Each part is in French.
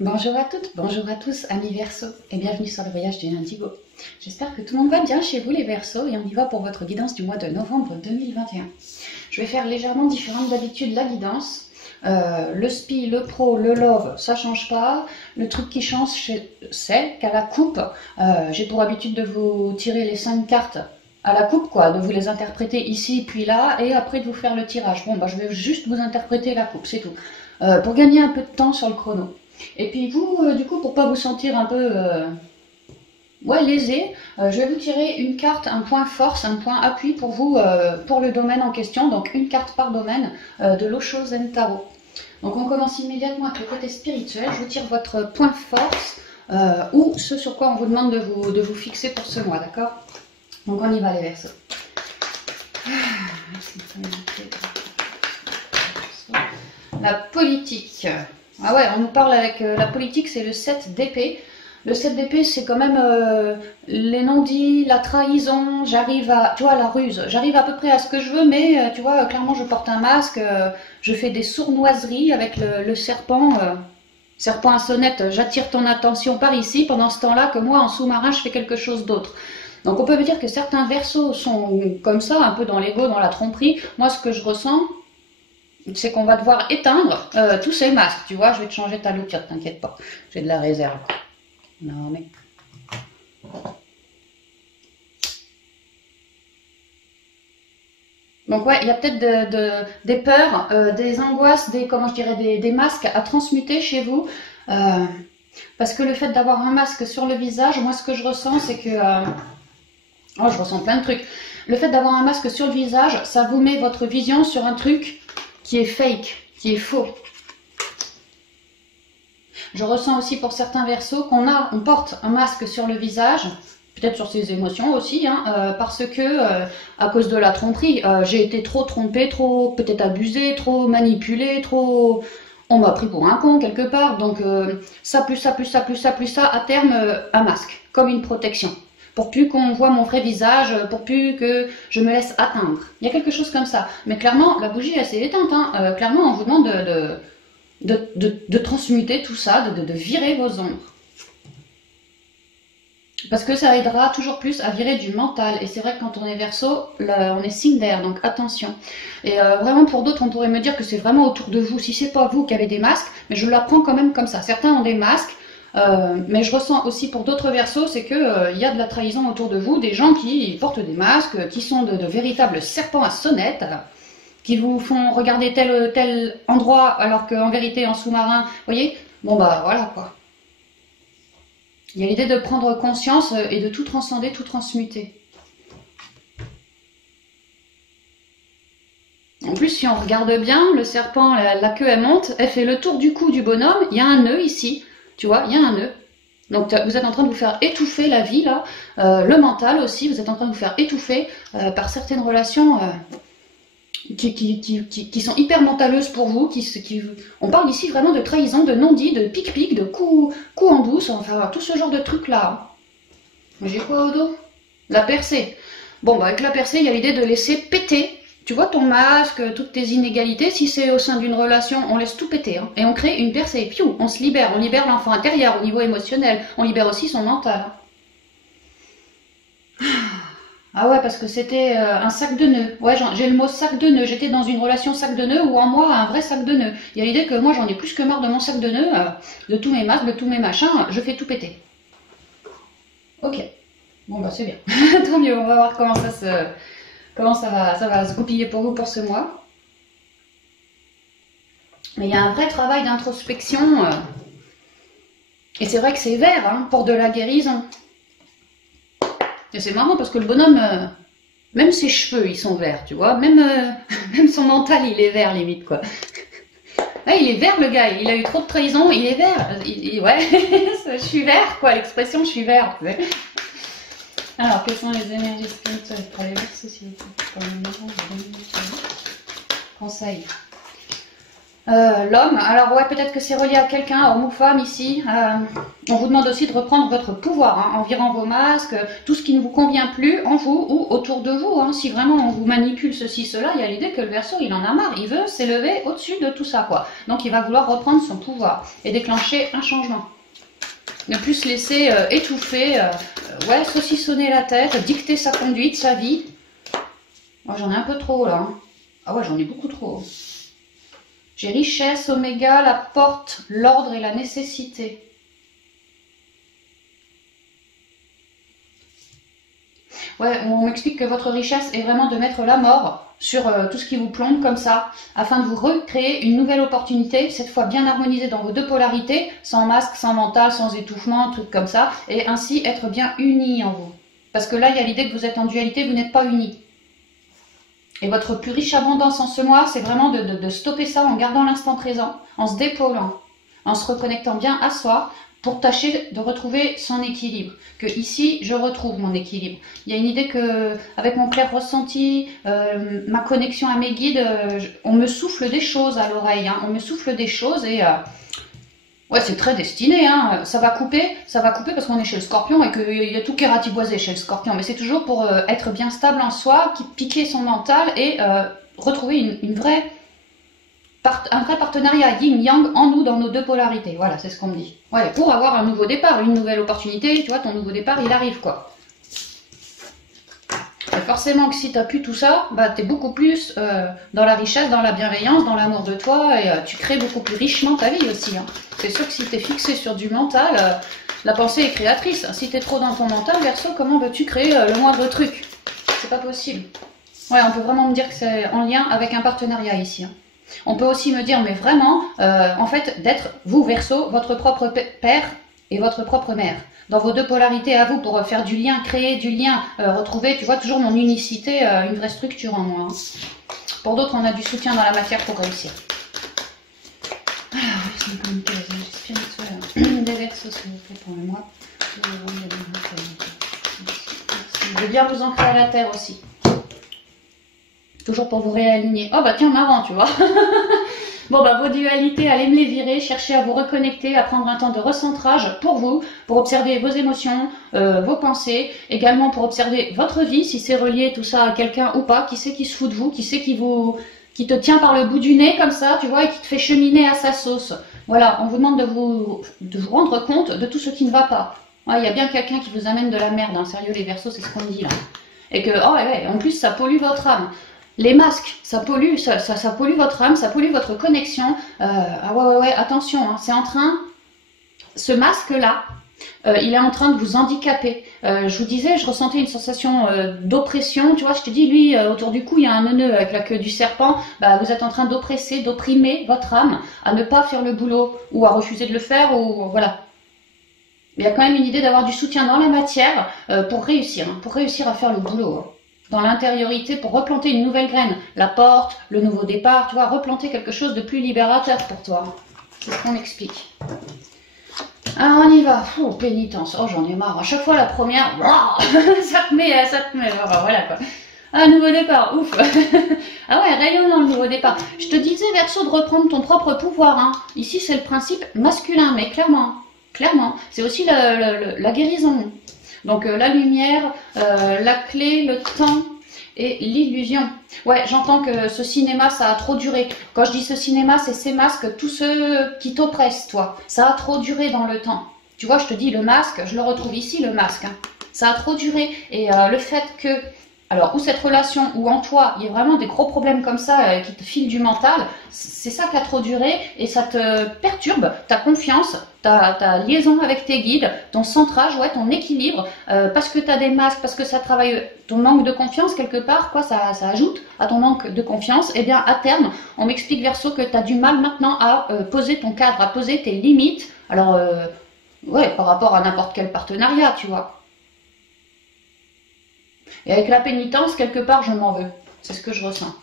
Bonjour à toutes, bonjour à tous, amis Verseaux, et bienvenue sur le voyage du Indigo. J'espère que tout le monde va bien chez vous les Verseaux, et on y va pour votre guidance du mois de novembre 2021. Je vais faire légèrement différente d'habitude la guidance. Le SPI, le Pro, le Love, ça change pas. Le truc qui change, c'est qu'à la coupe, j'ai pour habitude de vous tirer les 5 cartes à la coupe, quoi, de vous les interpréter ici puis là, et après de vous faire le tirage. Bon, bah je vais juste vous interpréter la coupe, c'est tout. Pour gagner un peu de temps sur le chrono. Et puis vous, du coup, pour pas vous sentir un peu lésé, je vais vous tirer une carte, un point force, un point appui pour vous, pour le domaine en question, donc une carte par domaine de l'Osho Zen Tarot. Donc on commence immédiatement avec le côté spirituel. Je vous tire votre point force ou ce sur quoi on vous demande de vous fixer pour ce mois, d'accord? Donc on y va les Verseaux. La politique. Ah ouais, on nous parle avec la politique, c'est le 7 d'épée. Le 7 d'épée, c'est quand même les non-dits, la trahison, j'arrive à, tu vois, la ruse. J'arrive à peu près à ce que je veux, mais tu vois, clairement, je porte un masque, je fais des sournoiseries avec le serpent. Serpent à sonnette, j'attire ton attention par ici, pendant ce temps-là que moi, en sous-marin, je fais quelque chose d'autre. Donc on peut me dire que certains Verseaux sont comme ça, un peu dans l'ego, dans la tromperie. Moi, ce que je ressens, c'est qu'on va devoir éteindre tous ces masques, tu vois. Je vais te changer ta loupiote, t'inquiète pas, j'ai de la réserve. Non mais... Donc ouais, il y a peut-être des peurs, des angoisses, comment je dirais, des masques à transmuter chez vous. Parce que le fait d'avoir un masque sur le visage, moi ce que je ressens, c'est que... oh, je ressens plein de trucs. Le fait d'avoir un masque sur le visage, ça vous met votre vision sur un truc qui est fake, qui est faux. Je ressens aussi pour certains Verseaux on porte un masque sur le visage, peut-être sur ses émotions aussi, hein, parce que à cause de la tromperie, j'ai été trop trompée, trop peut-être abusée, trop manipulée, trop... On m'a pris pour un con quelque part, donc ça plus ça plus ça plus ça plus ça, à terme un masque, comme une protection. Pour plus qu'on voit mon vrai visage, pour plus que je me laisse atteindre. Il y a quelque chose comme ça. Mais clairement, la bougie elle s'est éteinte. Hein. Clairement, on vous demande de transmuter tout ça, de virer vos ombres. Parce que ça aidera toujours plus à virer du mental. Et c'est vrai que quand on est Verseau, on est signe d'air, donc attention. Et vraiment pour d'autres, on pourrait me dire que c'est vraiment autour de vous. Si c'est pas vous qui avez des masques, mais je l'apprends quand même comme ça. Certains ont des masques. Mais je ressens aussi pour d'autres Verseaux, c'est que y a de la trahison autour de vous, des gens qui portent des masques, qui sont de véritables serpents à sonnette, qui vous font regarder tel endroit, alors qu'en vérité, en sous-marin, vous voyez, bon bah voilà quoi. Il y a l'idée de prendre conscience et de tout transcender, tout transmuter. En plus, si on regarde bien, le serpent, la queue, elle monte, elle fait le tour du cou du bonhomme, il y a un nœud ici. Tu vois, il y a un nœud. Donc vous êtes en train de vous faire étouffer la vie là, le mental aussi, vous êtes en train de vous faire étouffer par certaines relations qui sont hyper mentaleuses pour vous. On parle ici vraiment de trahison, de non-dit, de pic-pic, de coups en douce, enfin tout ce genre de trucs là. J'ai quoi au dos? La percée. Bon bah avec la percée, il y a l'idée de laisser péter. Tu vois ton masque, toutes tes inégalités, si c'est au sein d'une relation, on laisse tout péter. Hein, et on crée une percée. Piou, on se libère. On libère l'enfant intérieur au niveau émotionnel. On libère aussi son mental. Ah ouais, parce que c'était un sac de nœuds. Ouais, j'ai le mot sac de nœuds. J'étais dans une relation sac de nœuds ou en moi un vrai sac de nœuds. Il y a l'idée que moi j'en ai plus que marre de mon sac de nœuds, de tous mes masques, de tous mes machins. Je fais tout péter. Ok. Bon bah c'est bien. Tant mieux, on va voir comment ça va se goupiller pour vous pour ce mois. Mais il y a un vrai travail d'introspection. Et c'est vrai que c'est vert, hein, pour de la guérison. Et c'est marrant parce que le bonhomme, même ses cheveux, ils sont verts, tu vois. Même son mental, il est vert, limite, quoi. Ouais, il est vert, le gars. Il a eu trop de trahison, il est vert. Ouais, je suis vert, quoi. L'expression, je suis vert. Alors, quelles sont les énergies spirituelles pour les Verseaux, s'il vous plaît? Conseil. L'homme, alors ouais, peut-être que c'est relié à quelqu'un, homme ou femme ici. On vous demande aussi de reprendre votre pouvoir, hein, en virant vos masques, tout ce qui ne vous convient plus en vous ou autour de vous. Hein. Si vraiment on vous manipule ceci, cela, il y a l'idée que le Verseau, il en a marre, il veut s'élever au-dessus de tout ça, quoi. Donc il va vouloir reprendre son pouvoir et déclencher un changement. Ne plus se laisser étouffer, ouais, saucissonner la tête, dicter sa conduite, sa vie. Moi, j'en ai un peu trop là. Hein. Ah ouais, j'en ai beaucoup trop. J'ai richesse, oméga, la porte, l'ordre et la nécessité. Ouais, on m'explique que votre richesse est vraiment de mettre la mort sur tout ce qui vous plombe comme ça, afin de vous recréer une nouvelle opportunité, cette fois bien harmonisée dans vos deux polarités, sans masque, sans mental, sans étouffement, trucs comme ça, et ainsi être bien unis en vous. Parce que là, il y a l'idée que vous êtes en dualité, vous n'êtes pas unis. Et votre plus riche abondance en ce mois, c'est vraiment de stopper ça en gardant l'instant présent, en se dépaulant, en se reconnectant bien à soi, pour tâcher de retrouver son équilibre. Que ici, je retrouve mon équilibre. Il y a une idée que, avec mon clair ressenti, ma connexion à mes guides, on me souffle des choses à l'oreille. Hein, on me souffle des choses et... ouais, c'est très destiné, hein. Ça va couper parce qu'on est chez le Scorpion et qu'il y a tout qui est ratiboisé chez le Scorpion. Mais c'est toujours pour être bien stable en soi, piquer son mental et retrouver un vrai partenariat yin-yang en nous, dans nos deux polarités. Voilà, c'est ce qu'on me dit. Ouais, pour avoir un nouveau départ, une nouvelle opportunité, tu vois, ton nouveau départ, il arrive, quoi. Et forcément que si tu n'as plus tout ça, bah, tu es beaucoup plus dans la richesse, dans la bienveillance, dans l'amour de toi, et tu crées beaucoup plus richement ta vie aussi. Hein. C'est sûr que si tu es fixé sur du mental, la pensée est créatrice. Si tu es trop dans ton mental, Verseau, comment veux-tu créer le moindre truc? C'est pas possible. Ouais, on peut vraiment me dire que c'est en lien avec un partenariat ici. Hein. On peut aussi me dire, mais vraiment, en fait, d'être, vous, Verseau, votre propre père et votre propre mère. Dans vos deux polarités à vous, pour faire du lien, créer du lien, retrouver, tu vois, toujours mon unicité, une vraie structure en moi. Hein. Pour d'autres, on a du soutien dans la matière pour réussir. Alors, c'est comme une thèse spirituelle. Des Verseaux, s'il vous plaît, pour le mois. De bien vous ancrer à la terre aussi. Toujours pour vous réaligner. Oh bah tiens, marrant, tu vois. Bon bah vos dualités, allez me les virer, cherchez à vous reconnecter, à prendre un temps de recentrage pour vous, pour observer vos émotions, vos pensées, également pour observer votre vie, si c'est relié tout ça à quelqu'un ou pas, qui c'est qui se fout de vous, qui c'est qui te tient par le bout du nez comme ça, tu vois, et qui te fait cheminer à sa sauce. Voilà, on vous demande de vous rendre compte de tout ce qui ne va pas. Ouais, il y a bien quelqu'un qui vous amène de la merde, hein. Sérieux les Verseaux, c'est ce qu'on me dit là. Et que, oh ouais, en plus ça pollue votre âme. Les masques, ça pollue votre âme, ça pollue votre connexion. Ah ouais, attention, hein, c'est en train, ce masque-là, il est en train de vous handicaper. Je vous disais, je ressentais une sensation d'oppression. Tu vois, je te dis, lui, autour du cou, il y a un nœud avec la queue du serpent. Bah, vous êtes en train d'oppresser, d'opprimer votre âme à ne pas faire le boulot ou à refuser de le faire ou voilà. Mais il y a quand même une idée d'avoir du soutien dans la matière pour réussir à faire le boulot. Hein. Dans l'intériorité pour replanter une nouvelle graine, la porte, le nouveau départ, tu vois, replanter quelque chose de plus libérateur pour toi. C'est ce qu'on explique. Alors on y va. Oh, pénitence. Oh, j'en ai marre. À chaque fois la première, ça te met, voilà quoi. Un nouveau départ, ouf. Ah ouais, rayonnant le nouveau départ. Je te disais, Verseau, de reprendre ton propre pouvoir. Hein. Ici, c'est le principe masculin, mais clairement, c'est aussi la guérison. Donc la lumière, la clé, le temps et l'illusion. Ouais, j'entends que ce cinéma, ça a trop duré. Quand je dis ce cinéma, c'est ces masques, tous ceux qui t'oppressent, toi. Ça a trop duré dans le temps. Tu vois, je te dis le masque, je le retrouve ici, le masque. Hein. Ça a trop duré. Et le fait que... Alors, ou cette relation, ou en toi, il y a vraiment des gros problèmes comme ça qui te filent du mental, c'est ça qui a trop duré et ça te perturbe ta confiance, ta liaison avec tes guides, ton centrage, ouais, ton équilibre, parce que tu as des masques, parce que ça travaille ton manque de confiance quelque part, quoi, ça ajoute à ton manque de confiance. Et bien, à terme, on m'explique Verseau que tu as du mal maintenant à poser ton cadre, à poser tes limites, alors, ouais, par rapport à n'importe quel partenariat, tu vois. Et avec la pénitence, quelque part, je m'en veux. C'est ce que je ressens.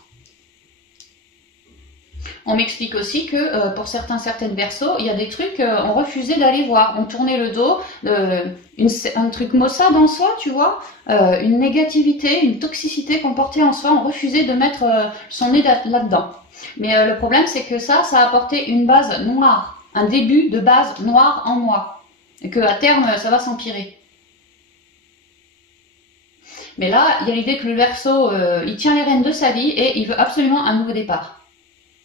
On m'explique aussi que pour certaines Verseaux, il y a des trucs, on refusait d'aller voir. On tournait le dos, un truc maussade en soi, tu vois, une négativité, une toxicité qu'on portait en soi, on refusait de mettre son nez là-dedans. Mais le problème, c'est que ça a apporté une base noire, un début de base noire en moi. Et qu'à terme, ça va s'empirer. Mais là, il y a l'idée que le Verseau, il tient les rênes de sa vie et il veut absolument un nouveau départ.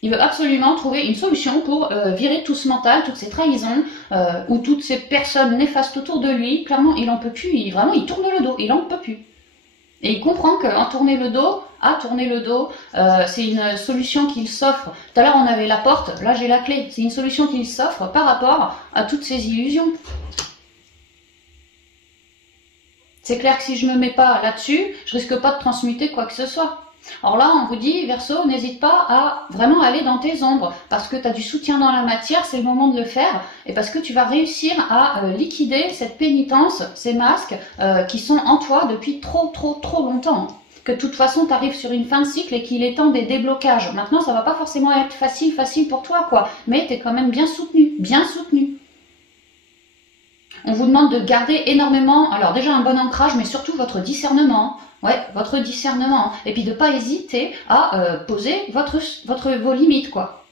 Il veut absolument trouver une solution pour virer tout ce mental, toutes ces trahisons, ou toutes ces personnes néfastes autour de lui. Clairement, il en peut plus. Vraiment, il tourne le dos. Il en peut plus. Et il comprend qu'en tourner le dos, c'est une solution qu'il s'offre. Tout à l'heure, on avait la porte. Là, j'ai la clé. C'est une solution qu'il s'offre par rapport à toutes ces illusions. C'est clair que si je me mets pas là-dessus, je risque pas de transmuter quoi que ce soit. Alors là, on vous dit, Verseau, n'hésite pas à vraiment aller dans tes ombres, parce que tu as du soutien dans la matière, c'est le moment de le faire, et parce que tu vas réussir à liquider cette pénitence, ces masques qui sont en toi depuis trop longtemps. Que de toute façon, tu arrives sur une fin de cycle et qu'il est temps des déblocages. Maintenant, ça va pas forcément être facile pour toi, quoi, mais tu es quand même bien soutenu, bien soutenu. On vous demande de garder énormément, alors déjà un bon ancrage, mais surtout votre discernement. Ouais, votre discernement. Et puis de ne pas hésiter à poser vos limites, quoi.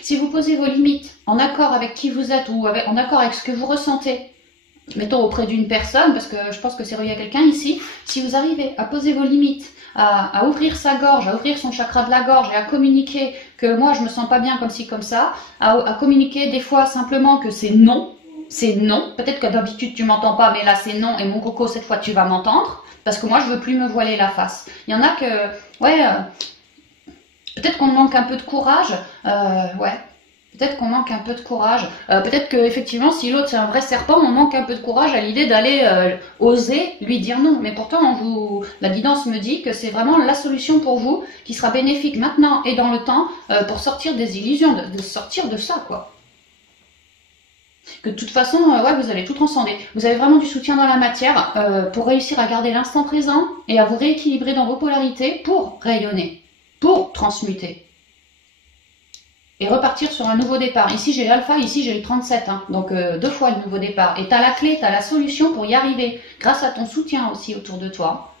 Si vous posez vos limites en accord avec qui vous êtes ou en accord avec ce que vous ressentez, mettons auprès d'une personne, parce que je pense que c'est relié à quelqu'un ici, si vous arrivez à poser vos limites, à ouvrir sa gorge, à ouvrir son chakra de la gorge et à communiquer que moi je me sens pas bien comme ci comme ça, à communiquer des fois simplement que c'est non, peut-être que d'habitude tu m'entends pas, mais là c'est non, et mon coco cette fois tu vas m'entendre, parce que moi je veux plus me voiler la face. Il y en a que, ouais, peut-être qu'on manque un peu de courage, ouais. Peut-être qu'on manque un peu de courage. Peut-être qu'effectivement, si l'autre c'est un vrai serpent, on manque un peu de courage à l'idée d'aller oser lui dire non. Mais pourtant, la guidance me dit que c'est vraiment la solution pour vous, qui sera bénéfique maintenant et dans le temps, pour sortir des illusions, de sortir de ça, quoi. Que de toute façon, ouais, vous allez tout transcender. Vous avez vraiment du soutien dans la matière pour réussir à garder l'instant présent et à vous rééquilibrer dans vos polarités pour rayonner, pour transmuter. Et repartir sur un nouveau départ. Ici j'ai l'alpha, ici j'ai le 37, hein. Donc 2 fois le nouveau départ. Et tu as la clé, tu as la solution pour y arriver, grâce à ton soutien aussi autour de toi.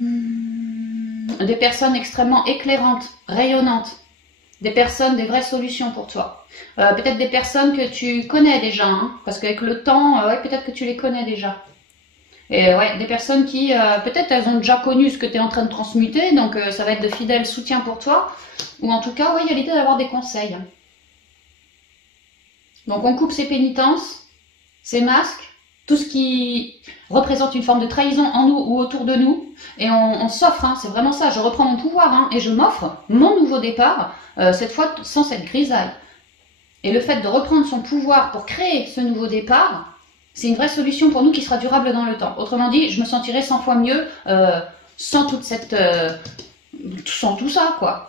Des personnes extrêmement éclairantes, rayonnantes, des personnes, des vraies solutions pour toi. Peut-être des personnes que tu connais déjà, hein, parce qu'avec le temps, ouais, peut-être que tu les connais déjà. Et ouais, des personnes qui, peut-être elles ont déjà connu ce que tu es en train de transmuter, donc ça va être de fidèles soutiens pour toi. Ou en tout cas, ouais, il y a l'idée d'avoir des conseils. Donc on coupe ces pénitences, ces masques, tout ce qui représente une forme de trahison en nous ou autour de nous, et on s'offre, hein, c'est vraiment ça, je reprends mon pouvoir, hein, et je m'offre mon nouveau départ, cette fois sans cette grisaille. Et le fait de reprendre son pouvoir pour créer ce nouveau départ, c'est une vraie solution pour nous qui sera durable dans le temps. Autrement dit, je me sentirai 100 fois mieux sans toute cette, sans tout ça, quoi.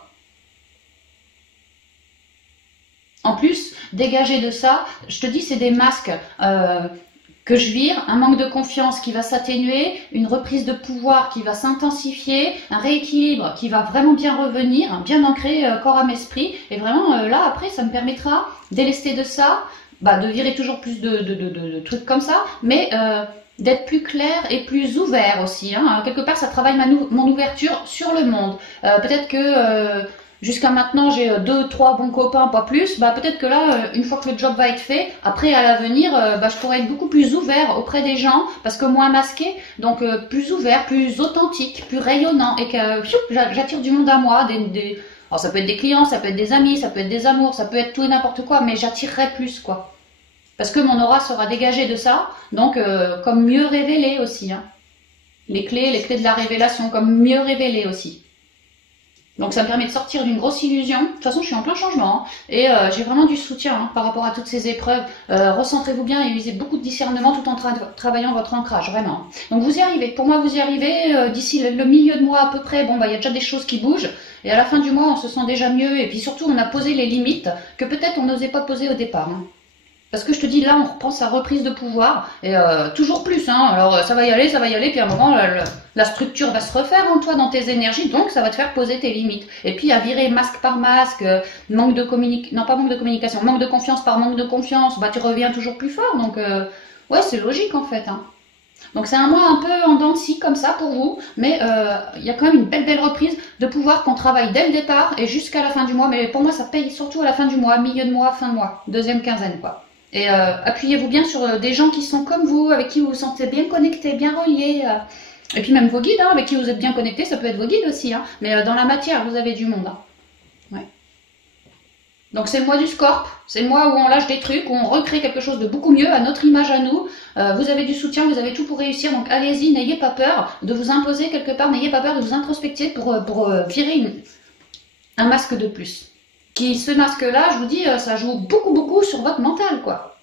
En plus, dégager de ça, je te dis, c'est des masques que je vire, un manque de confiance qui va s'atténuer, une reprise de pouvoir qui va s'intensifier, un rééquilibre qui va vraiment bien revenir, bien ancré corps, âme, esprit. Et vraiment, là, après, ça me permettra, délester de ça, bah, de virer toujours plus de trucs comme ça, mais d'être plus clair et plus ouvert aussi. Hein. Quelque part, ça travaille mon ouverture sur le monde. Peut-être que jusqu'à maintenant, j'ai 2, 3 bons copains, pas plus. Bah, peut-être que là, une fois que le job va être fait, après, à l'avenir, bah, je pourrais être beaucoup plus ouvert auprès des gens, parce que moins masqué, donc plus ouvert, plus authentique, plus rayonnant, et que j'attire du monde à moi, alors ça peut être des clients, ça peut être des amis, ça peut être des amours, ça peut être tout et n'importe quoi, mais j'attirerai plus, quoi. Parce que mon aura sera dégagée de ça, donc comme mieux révélé aussi. Hein. Les clés de la révélation, comme mieux révélé aussi. Donc ça me permet de sortir d'une grosse illusion. De toute façon, je suis en plein changement. Hein. Et j'ai vraiment du soutien hein, par rapport à toutes ces épreuves. Recentrez-vous bien et usez beaucoup de discernement tout en travaillant votre ancrage, vraiment. Donc vous y arrivez. Pour moi, vous y arrivez. D'ici le milieu de mois à peu près, bon, bah, y a déjà des choses qui bougent. Et à la fin du mois, on se sent déjà mieux. Et puis surtout, on a posé les limites que peut-être on n'osait pas poser au départ. Hein. Parce que je te dis, là, on reprend sa reprise de pouvoir, et toujours plus, hein. Alors ça va y aller, puis à un moment, la structure va se refaire en toi, dans tes énergies, donc ça va te faire poser tes limites. Et puis à virer masque par masque, manque de communication, manque de confiance par manque de confiance, bah tu reviens toujours plus fort, donc ouais, c'est logique en fait. Hein. Donc c'est un mois un peu en dents de scie comme ça pour vous, mais il y a quand même une belle reprise de pouvoir qu'on travaille dès le départ et jusqu'à la fin du mois. Mais pour moi, ça paye surtout à la fin du mois, milieu de mois, fin de mois, deuxième quinzaine quoi. Et appuyez-vous bien sur des gens qui sont comme vous, avec qui vous vous sentez bien connecté, bien relié. Et puis même vos guides, hein, avec qui vous êtes bien connecté, ça peut être vos guides aussi. Hein, mais dans la matière, vous avez du monde. Hein. Ouais. Donc c'est le mois du Scorp, c'est le mois où on lâche des trucs, où on recrée quelque chose de beaucoup mieux à notre image à nous. Vous avez du soutien, vous avez tout pour réussir, donc allez-y, n'ayez pas peur de vous imposer quelque part, n'ayez pas peur de vous introspecter pour virer un masque de plus. Ce masque-là, je vous dis, ça joue beaucoup sur votre mental, quoi.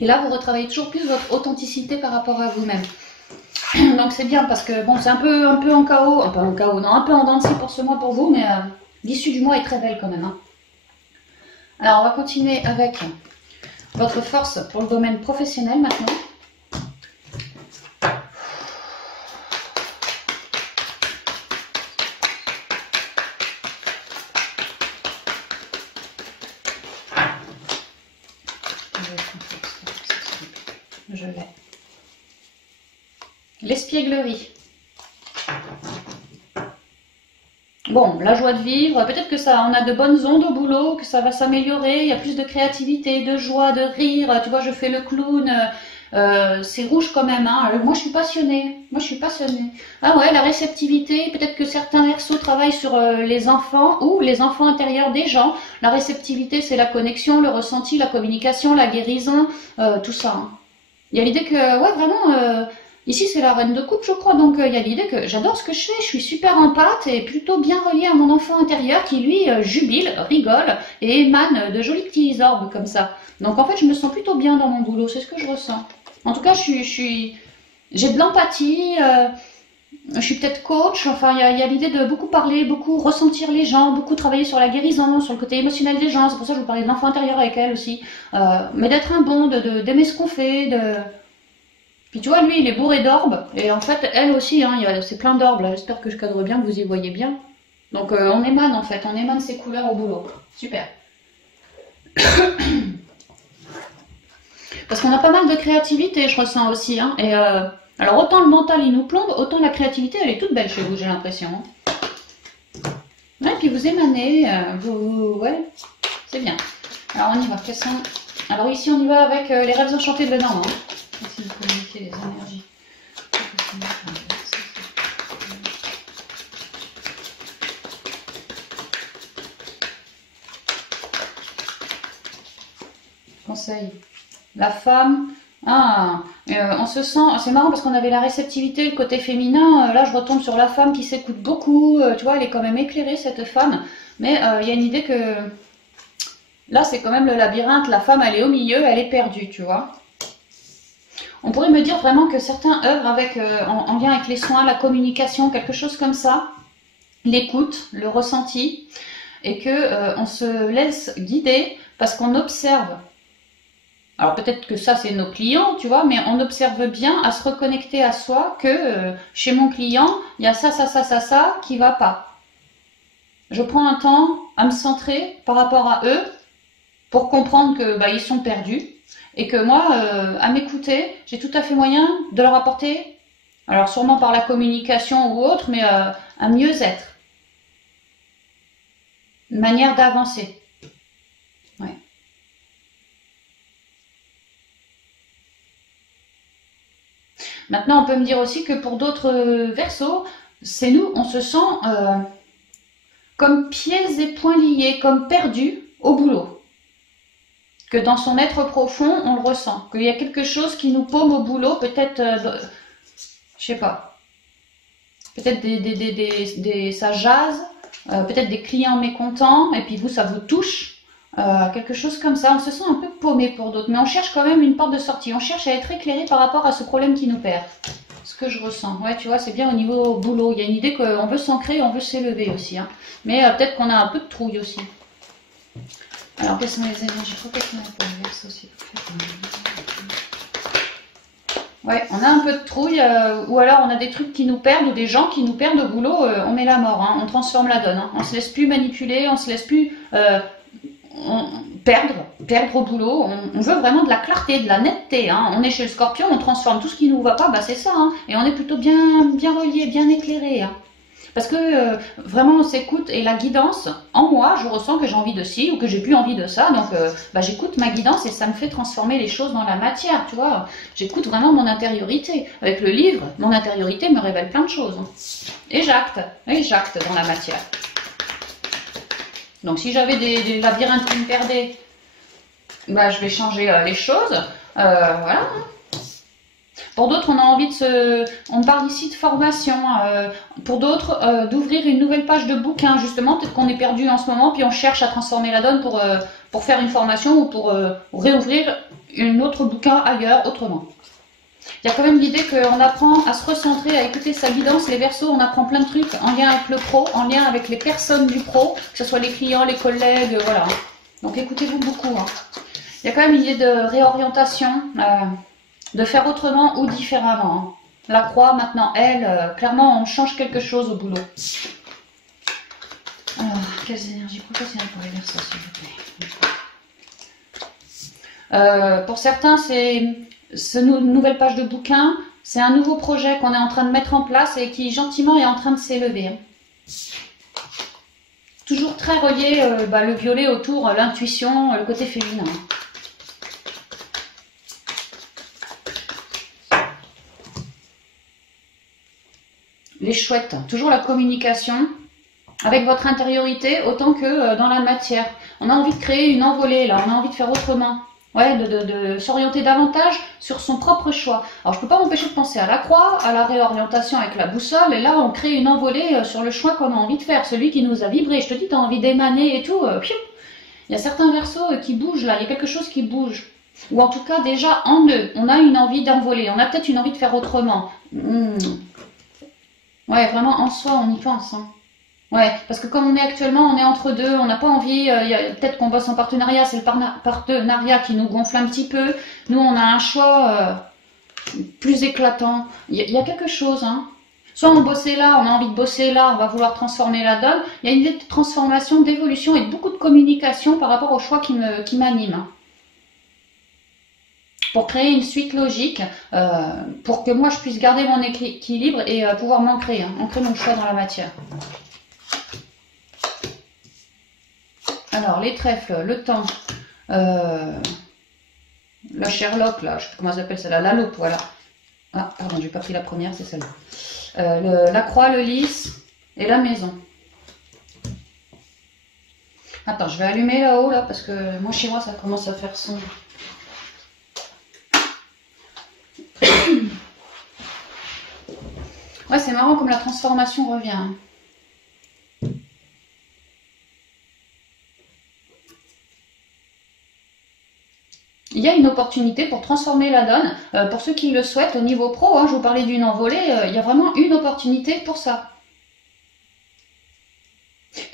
Et là, vous retravaillez toujours plus votre authenticité par rapport à vous-même. Donc c'est bien parce que bon, c'est un peu en chaos, un peu en chaos, non, un peu en dents de scie pour ce mois pour vous, mais l'issue du mois est très belle quand même. Hein. Alors on va continuer avec votre force pour le domaine professionnel maintenant. Je l'ai. L'espièglerie. Bon, la joie de vivre, peut-être que ça, on a de bonnes ondes au boulot, que ça va s'améliorer, il y a plus de créativité, de joie, de rire, tu vois, je fais le clown, c'est rouge quand même, hein. Moi je suis passionnée, Ah ouais, la réceptivité, peut-être que certains Verseaux travaillent sur les enfants ou les enfants intérieurs des gens. La réceptivité, c'est la connexion, le ressenti, la communication, la guérison, tout ça. Hein. Il y a l'idée que, ouais, vraiment... Ici, c'est la reine de coupe, je crois, donc il y a l'idée que j'adore ce que je fais, je suis super empathe et plutôt bien reliée à mon enfant intérieur qui, lui, jubile, rigole et émane de jolis petits orbes comme ça. Donc, en fait, je me sens plutôt bien dans mon boulot, c'est ce que je ressens. En tout cas, j'ai de l'empathie, je suis peut-être coach, enfin, il y a l'idée de beaucoup parler, beaucoup ressentir les gens, beaucoup travailler sur la guérison, sur le côté émotionnel des gens, c'est pour ça que je vous parlais de l'enfant intérieur avec elle aussi. Mais d'être un bon, d'aimer ce qu'on fait, Puis tu vois, lui, il est bourré d'orbes, et en fait, elle aussi, hein, c'est plein d'orbes, là, j'espère que je cadre bien, que vous y voyez bien. Donc on émane, en fait, on émane ces couleurs au boulot. Super. Parce qu'on a pas mal de créativité, je ressens aussi, hein, et alors autant le mental, il nous plombe, autant la créativité, elle est toute belle chez vous, j'ai l'impression. Hein. Ouais, puis vous émanez, ouais, c'est bien. Alors on y va, Alors ici, on y va avec les rêves enchantés de Lenormand. Hein. Ici, vous communiquez les énergies. Conseil. La femme. On se sent. C'est marrant parce qu'on avait la réceptivité, le côté féminin. Là, je retombe sur la femme qui s'écoute beaucoup. Tu vois, elle est quand même éclairée, cette femme. Mais il y a une idée que. Là, c'est quand même le labyrinthe. La femme, elle est au milieu, elle est perdue, tu vois. On pourrait me dire vraiment que certains œuvrent avec, en lien avec les soins, la communication, quelque chose comme ça, l'écoute, le ressenti, et que on se laisse guider parce qu'on observe. Alors peut-être que ça c'est nos clients, tu vois, mais on observe bien à se reconnecter à soi que chez mon client, il y a ça qui va pas. Je prends un temps à me centrer par rapport à eux pour comprendre que ils sont perdus. Et que moi, à m'écouter, j'ai tout à fait moyen de leur apporter, alors sûrement par la communication ou autre, mais un mieux-être. Une manière d'avancer. Ouais. Maintenant, on peut me dire aussi que pour d'autres Verseaux, c'est nous, on se sent comme pieds et poings liés, comme perdus au boulot. Que dans son être profond, on le ressent. Qu'il y a quelque chose qui nous paume au boulot, peut-être, je sais pas, peut-être ça jase, peut-être des clients mécontents, et puis vous, ça vous touche, quelque chose comme ça. On se sent un peu paumé pour d'autres, mais on cherche quand même une porte de sortie. On cherche à être éclairé par rapport à ce problème qui nous perd. Ce que je ressens. Ouais, tu vois, c'est bien au niveau boulot. Il y a une idée qu'on veut s'ancrer, on veut s'élever aussi. Hein. Mais peut-être qu'on a un peu de trouille aussi. Alors, quelles sont les énergies professionnelles pour le Verseau aussi? Ouais, on a un peu de trouille, ou alors on a des trucs qui nous perdent, ou des gens qui nous perdent au boulot, on met la mort, hein, on transforme la donne. Hein. On se laisse plus manipuler, on se laisse plus perdre perdre au boulot. On veut vraiment de la clarté, de la netteté. Hein. On est chez le Scorpion, on transforme tout ce qui ne nous va pas, bah c'est ça. Hein. Et on est plutôt bien relié, bien éclairé. Hein. Parce que vraiment on s'écoute et la guidance, en moi, je ressens que j'ai envie de ci ou que j'ai plus envie de ça. Donc bah, j'écoute ma guidance et ça me fait transformer les choses dans la matière, tu vois. J'écoute vraiment mon intériorité. Avec le livre, mon intériorité me révèle plein de choses. Et j'acte dans la matière. Donc si j'avais des labyrinthes qui me perdaient, bah, je vais changer les choses. Voilà. Pour d'autres, on a envie de on parle ici de formation. Pour d'autres, d'ouvrir une nouvelle page de bouquin. Justement, peut-être qu'on est perdu en ce moment, puis on cherche à transformer la donne pour faire une formation ou pour réouvrir un autre bouquin ailleurs, autrement. Il y a quand même l'idée qu'on apprend à se recentrer, à écouter sa guidance. Les Verseaux, on apprend plein de trucs en lien avec le pro, en lien avec les personnes du pro, que ce soit les clients, les collègues, voilà. Donc écoutez-vous beaucoup. Hein. Il y a quand même une idée de réorientation. De faire autrement ou différemment. La croix, maintenant, elle, clairement, on change quelque chose au boulot. Alors, quelles énergies professionnelles pour les Verseaux, s'il vous plaît. Pour certains, c'est une nouvelle page de bouquin. C'est un nouveau projet qu'on est en train de mettre en place et qui, gentiment, est en train de s'élever. Hein. Toujours très relié, le violet autour, l'intuition, le côté féminin. Les chouettes, toujours la communication avec votre intériorité autant que dans la matière. On a envie de créer une envolée là, on a envie de faire autrement. Ouais, de s'orienter davantage sur son propre choix. Alors je peux pas m'empêcher de penser à la croix, à la réorientation avec la boussole, et là on crée une envolée sur le choix qu'on a envie de faire, celui qui nous a vibré. Je te dis, tu as envie d'émaner et tout. Il y a certains Verseaux qui bougent là, il y a quelque chose qui bouge. Ou en tout cas déjà en eux, on a une envie d'envoler, on a peut-être une envie de faire autrement. Ouais, vraiment, en soi, on y pense. Hein. Ouais, parce que comme on est actuellement, on est entre deux, on n'a pas envie, peut-être qu'on bosse en partenariat, c'est le partenariat qui nous gonfle un petit peu. Nous, on a un choix plus éclatant. Il y a quelque chose, hein. Soit on bossait là, on a envie de bosser là, on va vouloir transformer la donne. Il y a une idée de transformation, d'évolution et beaucoup de communication par rapport au choix qui m'anime. Hein. Pour créer une suite logique, pour que moi je puisse garder mon équilibre et pouvoir m'ancrer, hein, ancrer mon choix dans la matière. Alors, les trèfles, le temps, la Sherlock, là, je sais pas comment ça s'appelle celle-là, la loupe, voilà. Ah, pardon, j'ai pas pris la première, c'est celle-là. La croix, le lys et la maison. Attends, je vais allumer là-haut, là, parce que moi, chez moi, ça commence à faire son... Ouais, c'est marrant comme la transformation revient. Il y a une opportunité pour transformer la donne. Pour ceux qui le souhaitent au niveau pro, hein, je vous parlais d'une envolée, il y a vraiment une opportunité pour ça.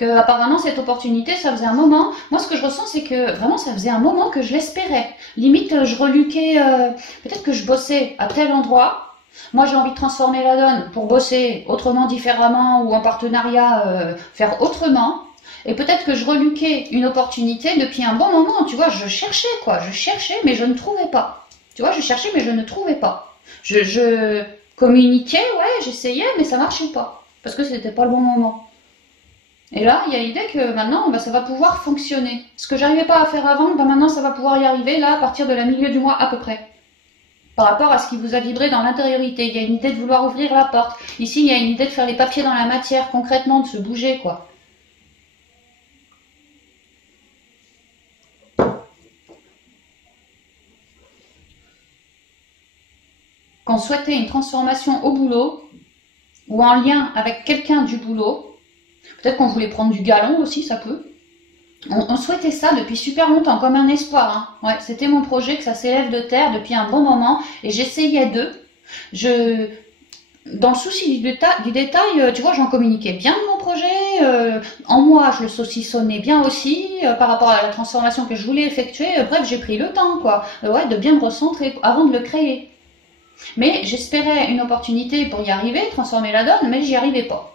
Apparemment cette opportunité, ça faisait un moment. Moi, ce que je ressens, c'est que vraiment, ça faisait un moment que je l'espérais. Limite, je reluquais, peut-être que je bossais à tel endroit. Moi, j'ai envie de transformer la donne pour bosser autrement, différemment ou en partenariat, faire autrement. Et peut-être que je reluquais une opportunité depuis un bon moment. Tu vois, je cherchais quoi. Je cherchais, mais je ne trouvais pas. Tu vois, je cherchais, mais je ne trouvais pas. Je communiquais, ouais, j'essayais, mais ça marchait pas. Parce que c'était pas le bon moment. Et là, il y a l'idée que maintenant, ça va pouvoir fonctionner. Ce que j'arrivais pas à faire avant, maintenant, ça va pouvoir y arriver, là, à partir de la milieu du mois à peu près. Par rapport à ce qui vous a vibré dans l'intériorité. Il y a une idée de vouloir ouvrir la porte. Ici, il y a une idée de faire les papiers dans la matière, concrètement, de se bouger, quoi. Qu'on souhaitait une transformation au boulot, ou en lien avec quelqu'un du boulot, peut-être qu'on voulait prendre du galon aussi, ça peut. On souhaitait ça depuis super longtemps, comme un espoir. Hein. Ouais, c'était mon projet, que ça s'élève de terre depuis un bon moment, et j'essayais d'eux. Dans le souci du détail, tu vois, j'en communiquais bien de mon projet. En moi, je le saucissonnais bien aussi par rapport à la transformation que je voulais effectuer. Bref, j'ai pris le temps, quoi, ouais, de bien me recentrer avant de le créer. Mais j'espérais une opportunité pour y arriver, transformer la donne, mais j'y arrivais pas.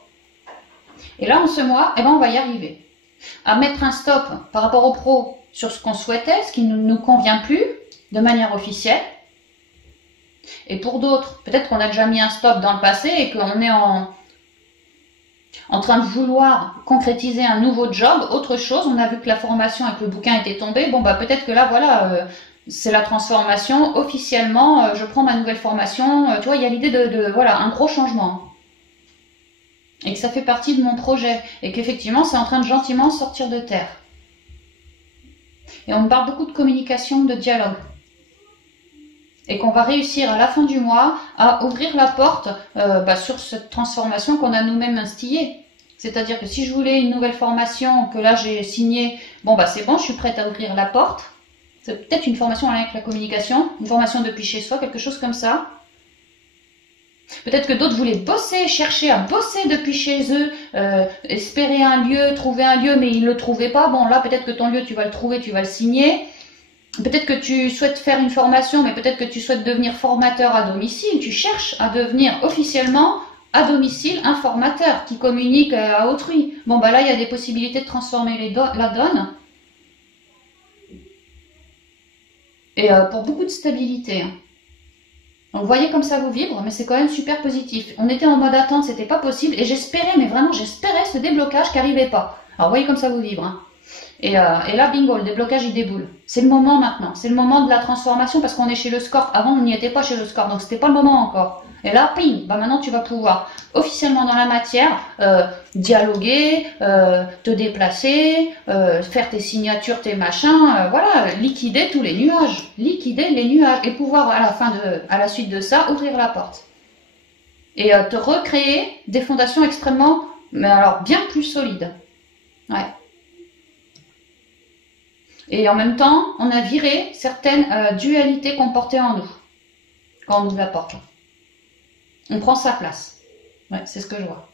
Et là, en ce mois, on va y arriver. À mettre un stop par rapport au pro, sur ce qu'on souhaitait, ce qui ne nous convient plus de manière officielle. Et pour d'autres, peut-être qu'on a déjà mis un stop dans le passé et qu'on est en train de vouloir concrétiser un nouveau job, autre chose. On a vu que la formation et que le bouquin était tombé. Bon, bah peut-être que là, voilà, c'est la transformation. Officiellement, je prends ma nouvelle formation. Tu vois, il y a l'idée voilà, un gros changement. Et que ça fait partie de mon projet. Et qu'effectivement, c'est en train de gentiment sortir de terre. Et on me parle beaucoup de communication, de dialogue. Et qu'on va réussir à la fin du mois à ouvrir la porte sur cette transformation qu'on a nous-mêmes instillée. C'est-à-dire que si je voulais une nouvelle formation que là j'ai signée, bon bah c'est bon, je suis prête à ouvrir la porte. C'est peut-être une formation avec la communication, une formation depuis chez soi, quelque chose comme ça. Peut-être que d'autres voulaient bosser, chercher à bosser depuis chez eux, espérer un lieu, trouver un lieu, mais ils ne le trouvaient pas. Bon là peut-être que ton lieu tu vas le trouver, tu vas le signer. Peut-être que tu souhaites faire une formation, mais peut-être que tu souhaites devenir formateur à domicile. Tu cherches à devenir officiellement à domicile un formateur qui communique à autrui. Bon, bah là, il y a des possibilités de transformer la donne. Et pour beaucoup de stabilité. Donc, vous voyez comme ça vous vibre, mais c'est quand même super positif. On était en mode attente, c'était pas possible. Et j'espérais, mais vraiment, j'espérais ce déblocage qui n'arrivait pas. Alors, vous voyez comme ça vous vibre, hein. Et là, bingo, le déblocage, il déboule. C'est le moment maintenant. C'est le moment de la transformation parce qu'on est chez le Scorp. Avant, on n'y était pas chez le Scorp, donc c'était pas le moment encore. Et là, ping, bah maintenant, tu vas pouvoir officiellement dans la matière dialoguer, te déplacer, faire tes signatures, tes machins, voilà, liquider tous les nuages. Liquider les nuages et pouvoir, à la suite de ça, ouvrir la porte. Et te recréer des fondations extrêmement, mais alors bien plus solides. Ouais. Et en même temps, on a viré certaines dualités qu'on portait en nous quand on ouvre la porte. On prend sa place. Ouais, c'est ce que je vois.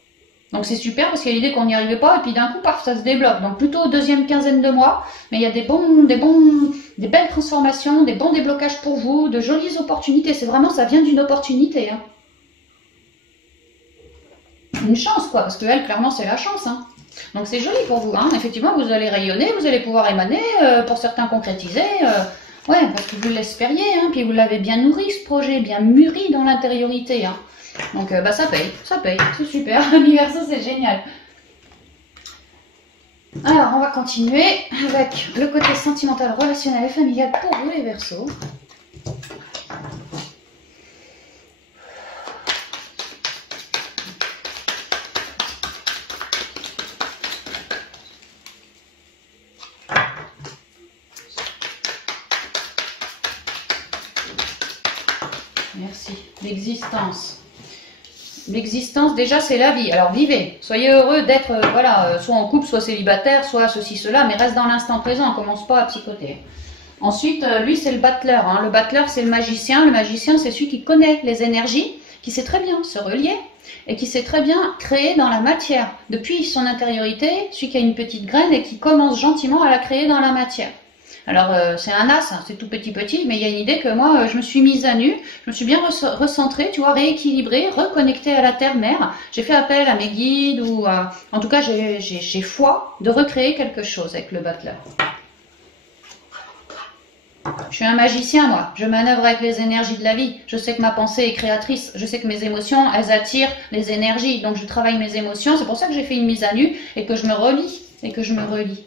Donc c'est super parce qu'il y a l'idée qu'on n'y arrivait pas et puis d'un coup, paf, ça se débloque. Donc plutôt deuxième quinzaine de mois, mais il y a des belles transformations, des bons déblocages pour vous, de jolies opportunités. C'est vraiment, ça vient d'une opportunité. Hein. Une chance quoi, parce que elle, clairement, c'est la chance. Hein. Donc c'est joli pour vous, hein. Effectivement vous allez rayonner, vous allez pouvoir émaner, pour certains concrétiser, ouais, parce que vous l'espériez, hein, puis vous l'avez bien nourri ce projet, bien mûri dans l'intériorité, hein. Donc bah ça paye, c'est super, l'universo c'est génial. Alors on va continuer avec le côté sentimental, relationnel et familial pour vous les Verseaux. Merci. L'existence. L'existence, déjà, c'est la vie. Alors, vivez. Soyez heureux d'être, soit en couple, soit célibataire, soit ceci, cela, mais reste dans l'instant présent. On commence pas à psychoter. Ensuite, lui, c'est le battleur. Hein. Le battleur, c'est le magicien. Le magicien, c'est celui qui connaît les énergies, qui sait très bien se relier et qui sait très bien créer dans la matière. Depuis son intériorité, celui qui a une petite graine et qui commence gentiment à la créer dans la matière. Alors, c'est un as, hein, c'est tout petit, mais il y a une idée que moi, je me suis mise à nu, je me suis bien recentrée, tu vois, rééquilibrée, reconnectée à la terre-mère. J'ai fait appel à mes guides ou à... En tout cas, j'ai foi de recréer quelque chose avec le battleur. Je suis un magicien, moi. Je manœuvre avec les énergies de la vie. Je sais que ma pensée est créatrice. Je sais que mes émotions, elles attirent les énergies. Donc, je travaille mes émotions. C'est pour ça que j'ai fait une mise à nu et que je me relie.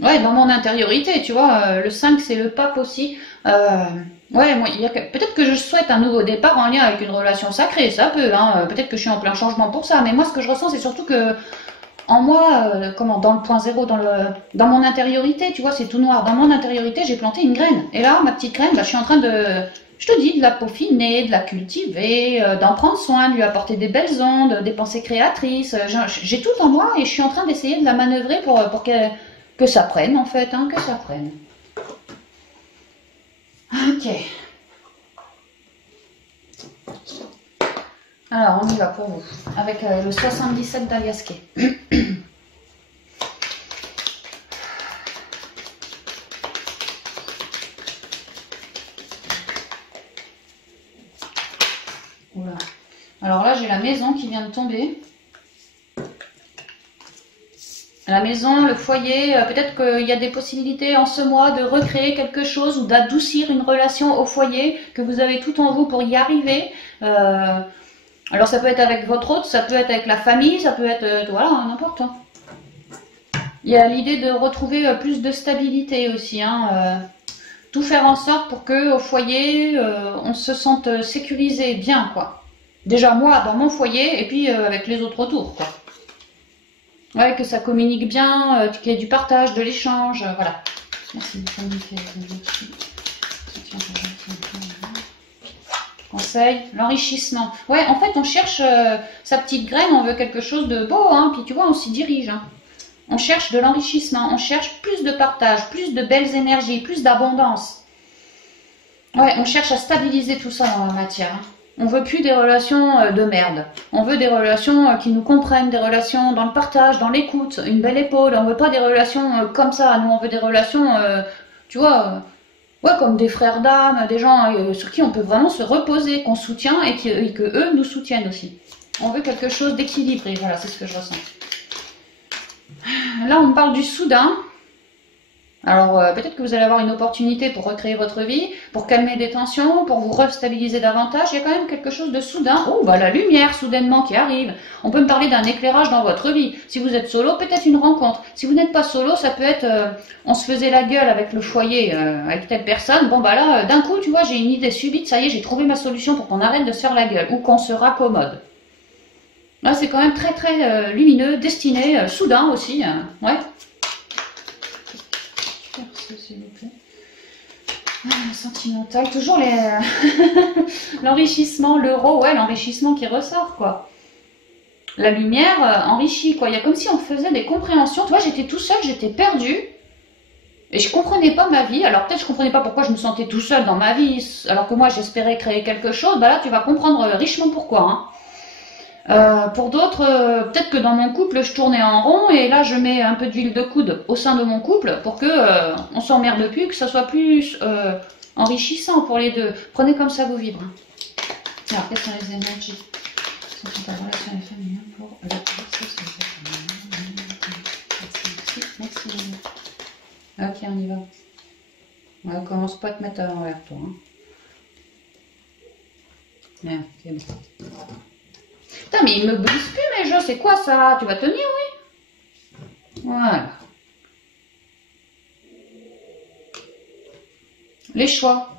Ouais, dans mon intériorité, tu vois, le 5, c'est le pape aussi. Ouais, moi, peut-être que je souhaite un nouveau départ en lien avec une relation sacrée, ça peut, hein. Peut-être que je suis en plein changement pour ça, mais moi, ce que je ressens, c'est surtout que, en moi, dans le point zéro, dans mon intériorité, tu vois, c'est tout noir. Dans mon intériorité, j'ai planté une graine. Et là, ma petite graine, bah, je suis en train je te dis, de la peaufiner, de la cultiver, d'en prendre soin, de lui apporter des belles ondes, des pensées créatrices. J'ai tout en moi et je suis en train d'essayer de la manœuvrer pour que ça prenne, en fait, hein, que ça prenne. Ok. Alors, on y va pour vous, avec le 77 d'Aliasqué. Oula. Alors là, j'ai la maison qui vient de tomber. La maison, le foyer, peut-être qu'il y a des possibilités en ce mois de recréer quelque chose ou d'adoucir une relation au foyer, que vous avez tout en vous pour y arriver. Alors ça peut être avec votre hôte, ça peut être avec la famille, ça peut être, voilà, n'importe quoi. Il y a l'idée de retrouver plus de stabilité aussi, hein, tout faire en sorte pour que au foyer, on se sente sécurisé, bien, quoi. Déjà moi, dans mon foyer, et puis avec les autres autour, quoi. Ouais, que ça communique bien, qu'il y ait du partage, de l'échange, voilà. Merci. Conseil, l'enrichissement. Ouais, en fait, on cherche sa petite graine, on veut quelque chose de beau, hein, puis tu vois, on s'y dirige. Hein. On cherche de l'enrichissement, on cherche plus de partage, plus de belles énergies, plus d'abondance. Ouais, on cherche à stabiliser tout ça dans la matière. Hein. On veut plus des relations de merde. On veut des relations qui nous comprennent, des relations dans le partage, dans l'écoute, une belle épaule. On veut pas des relations comme ça. Nous, on veut des relations, tu vois, ouais, comme des frères d'âme, des gens sur qui on peut vraiment se reposer, qu'on soutient et que eux nous soutiennent aussi. On veut quelque chose d'équilibré. Voilà, c'est ce que je ressens. Là, on me parle du soudain. Alors, peut-être que vous allez avoir une opportunité pour recréer votre vie, pour calmer des tensions, pour vous restabiliser davantage. Il y a quand même quelque chose de soudain. Oh, bah la lumière, soudainement, qui arrive. On peut me parler d'un éclairage dans votre vie. Si vous êtes solo, peut-être une rencontre. Si vous n'êtes pas solo, ça peut être, on se faisait la gueule avec le foyer, avec telle personne. Bon, bah là, d'un coup, tu vois, j'ai une idée subite. Ça y est, j'ai trouvé ma solution pour qu'on arrête de se faire la gueule ou qu'on se raccommode. Là, c'est quand même très, très lumineux, destiné, soudain aussi. Ouais. S'il vous plaît. Sentimental, toujours les l'enrichissement, l'euro, ouais, l'enrichissement qui ressort, quoi. La lumière enrichit, quoi. Il y a comme si on faisait des compréhensions. Tu vois, j'étais tout seul, j'étais perdu. Et je comprenais pas ma vie. Alors peut-être je comprenais pas pourquoi je me sentais tout seul dans ma vie, alors que moi j'espérais créer quelque chose. Bah là, tu vas comprendre richement pourquoi, hein. Pour d'autres, peut-être que dans mon couple, je tournais en rond et là, je mets un peu d'huile de coude au sein de mon couple pour que on s'emmerde plus, que ça soit plus enrichissant pour les deux. Prenez comme ça vos vibres. Alors, quelles sont les énergies qui sont en relation avec les familles pour le Merci. Ok, on y va. Ouais, commence pas à te mettre à l'envers, toi. Hein. Ouais, c'est bon. Putain, mais il me brise plus mes jeux, c'est quoi ça? Tu vas tenir, oui? Voilà. Les choix.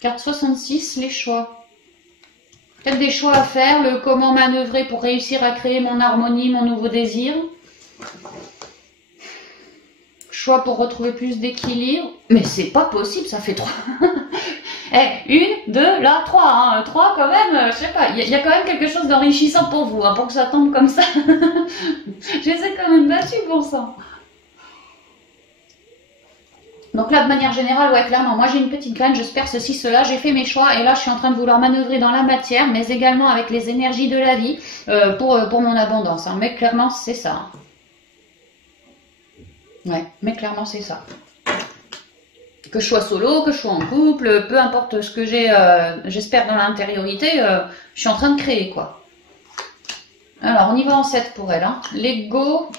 Carte 66, les choix. Peut-être des choix à faire, le comment manœuvrer pour réussir à créer mon harmonie, mon nouveau désir. Choix pour retrouver plus d'équilibre. Mais c'est pas possible, ça fait 3. Eh, 1, 2, là, 3. Hein. 3 quand même, je sais pas. Il y a quand même quelque chose d'enrichissant pour vous, hein, pour que ça tombe comme ça. Je les ai quand même battus pour ça. Donc là, de manière générale, ouais, clairement, moi j'ai une petite graine, j'espère ceci, cela, j'ai fait mes choix et là je suis en train de vouloir manœuvrer dans la matière, mais également avec les énergies de la vie pour mon abondance. Hein. Mais clairement, c'est ça. Ouais, mais clairement, c'est ça. Que je sois solo, que je sois en couple, peu importe ce que j'ai, j'espère dans l'intériorité, je suis en train de créer, quoi. Alors, on y va en 7 pour elle. Hein. L'ego,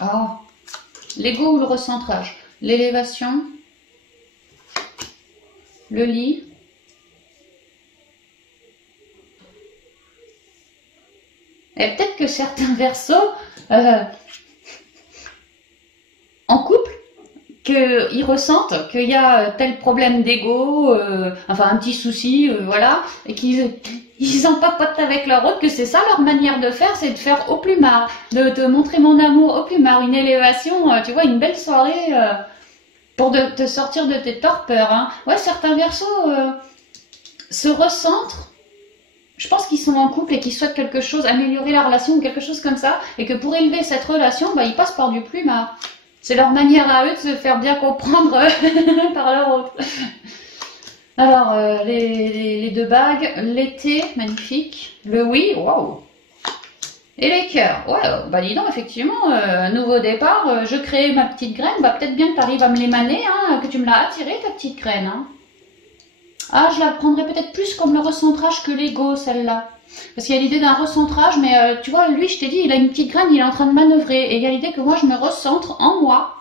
l'ego ou le recentrage. L'élévation. Le lit. Et peut-être que certains versos, en couple, qu'ils ressentent qu'il y a tel problème d'ego, enfin un petit souci, voilà, et qu'ils en papotent avec leur autre, que c'est ça leur manière de faire, c'est de faire au plus marre, de te montrer mon amour au plus marre, une élévation, tu vois, une belle soirée pour te sortir de tes torpeurs. Hein. Ouais, certains versos se recentrent. Je pense qu'ils sont en couple et qu'ils souhaitent quelque chose, améliorer la relation ou quelque chose comme ça, et que pour élever cette relation, bah, ils passent par du plus marre. C'est leur manière à eux de se faire bien comprendre par leur autre. Alors, les deux bagues, l'été, magnifique. Le oui, waouh. Et les cœurs, ouais, bah dis donc, effectivement, nouveau départ, je crée ma petite graine, bah peut-être bien que tu arrives à me l'émaner, hein, que tu me l'as attirée, ta petite graine. Hein. Ah, je la prendrais peut-être plus comme le recentrage que l'ego, celle-là. Parce qu'il y a l'idée d'un recentrage, mais tu vois, lui, je t'ai dit, il a une petite graine, il est en train de manœuvrer. Et il y a l'idée que moi, je me recentre en moi.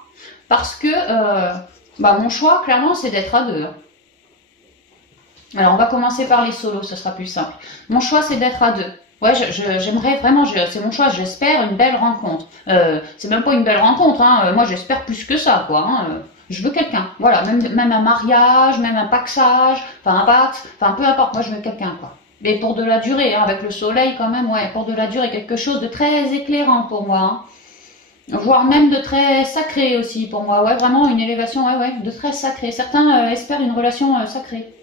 Parce que mon choix, clairement, c'est d'être à deux. Alors, on va commencer par les solos, ce sera plus simple. Mon choix, c'est d'être à deux. Ouais, j'aimerais vraiment, c'est mon choix, j'espère une belle rencontre. C'est même pas une belle rencontre, hein. Moi, j'espère plus que ça, quoi. Hein. Je veux quelqu'un, voilà, même un mariage, même un paxage, enfin un pax, enfin peu importe, moi je veux quelqu'un, quoi. Mais pour de la durée, hein, avec le soleil quand même, ouais, pour de la durée, quelque chose de très éclairant pour moi. Hein. Voire même de très sacré aussi pour moi, ouais, vraiment une élévation, ouais, de très sacré. Certains espèrent une relation sacrée.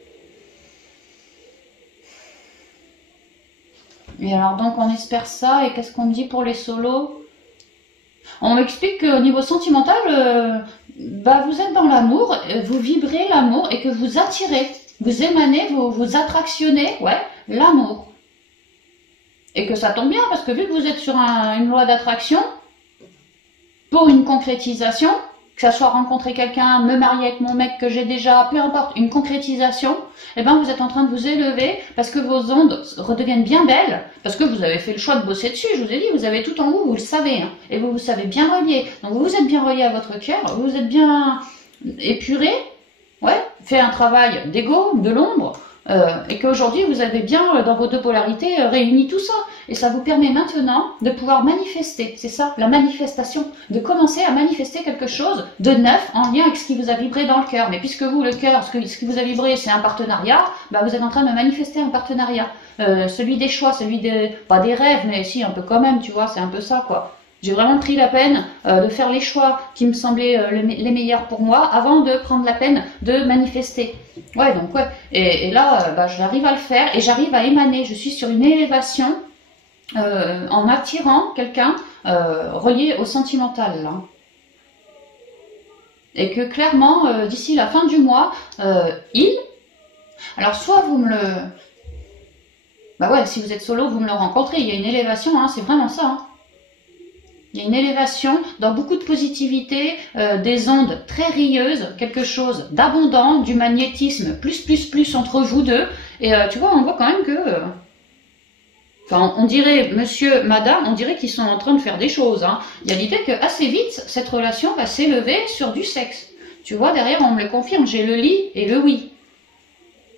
Et alors donc on espère ça, et qu'est-ce qu'on me dit pour les solos? On m'explique qu'au niveau sentimental, vous êtes dans l'amour, vous vibrez l'amour et que vous attirez, vous émanez, vous attractionnez, ouais, l'amour. Et que ça tombe bien parce que vu que vous êtes sur une loi d'attraction, pour une concrétisation, que ça soit rencontrer quelqu'un, me marier avec mon mec que j'ai déjà, peu importe, une concrétisation, eh ben vous êtes en train de vous élever parce que vos ondes redeviennent bien belles, parce que vous avez fait le choix de bosser dessus, je vous ai dit, vous avez tout en vous, vous le savez, hein, et vous savez bien relier. Donc vous êtes bien relié à votre cœur, vous êtes bien épuré, ouais, fait un travail d'ego, de l'ombre, et qu'aujourd'hui vous avez bien, dans vos deux polarités, réuni tout ça. Et ça vous permet maintenant de pouvoir manifester, c'est ça, la manifestation, de commencer à manifester quelque chose de neuf en lien avec ce qui vous a vibré dans le cœur. Mais puisque vous, le cœur, ce qui vous a vibré, c'est un partenariat, vous êtes en train de manifester un partenariat. Celui des choix, celui pas des rêves, mais si, un peu quand même, tu vois, c'est un peu ça, quoi. J'ai vraiment pris la peine de faire les choix qui me semblaient les meilleurs pour moi avant de prendre la peine de manifester. Ouais, donc ouais. Et là, j'arrive à le faire et j'arrive à émaner. Je suis sur une élévation en attirant quelqu'un relié au sentimental. Là. Et que clairement, d'ici la fin du mois, alors soit vous me le... si vous êtes solo, vous me le rencontrez. Il y a une élévation, hein, c'est vraiment ça. Hein. Il y a une élévation dans beaucoup de positivité, des ondes très rieuses, quelque chose d'abondant, du magnétisme plus entre vous deux. Et tu vois, on voit quand même que... on dirait, monsieur, madame, on dirait qu'ils sont en train de faire des choses. Hein. Il y a l'idée que assez vite, cette relation va s'élever sur du sexe. Tu vois, derrière, on me le confirme, j'ai le lit et le oui.